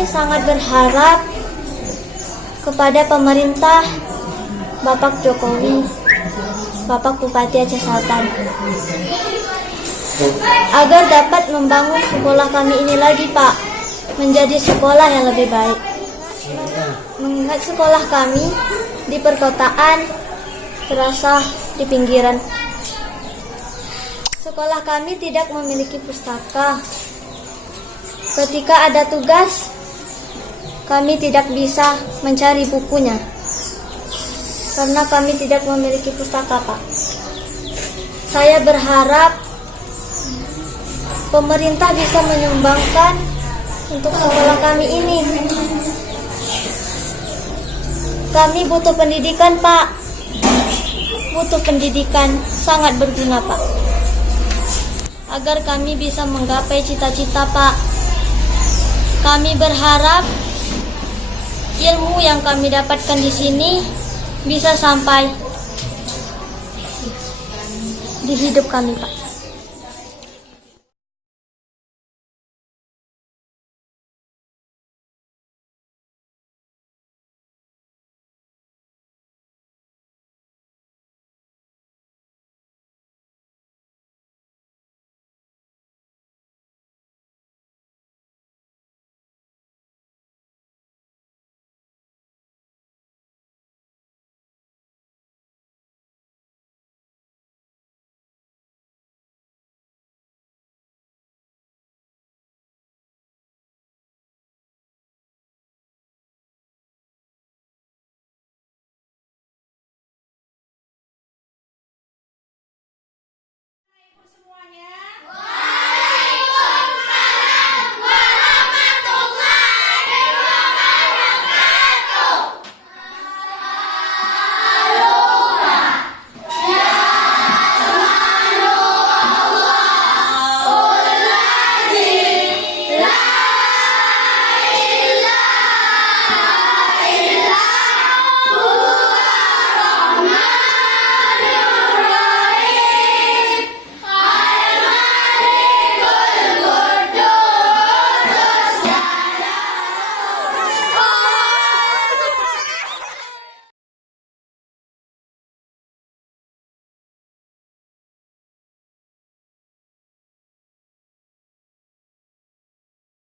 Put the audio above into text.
Kami sangat berharap kepada pemerintah, Bapak Jokowi, Bapak Bupati Aceh Selatan, agar dapat membangun sekolah kami ini lagi, Pak, menjadi sekolah yang lebih baik. Mengingat sekolah kami di perkotaan, terasa di pinggiran. Sekolah kami tidak memiliki pustaka. Ketika ada tugas, kami tidak bisa mencari bukunya karena kami tidak memiliki pustaka, Pak. Saya berharap pemerintah bisa menyumbangkan untuk sekolah kami ini. Kami butuh pendidikan, Pak. Butuh pendidikan, sangat berguna, Pak. Agar kami bisa menggapai cita-cita, Pak. Kami berharap ilmu yang kami dapatkan di sini bisa sampai di hidup kami, Pak. Semuanya.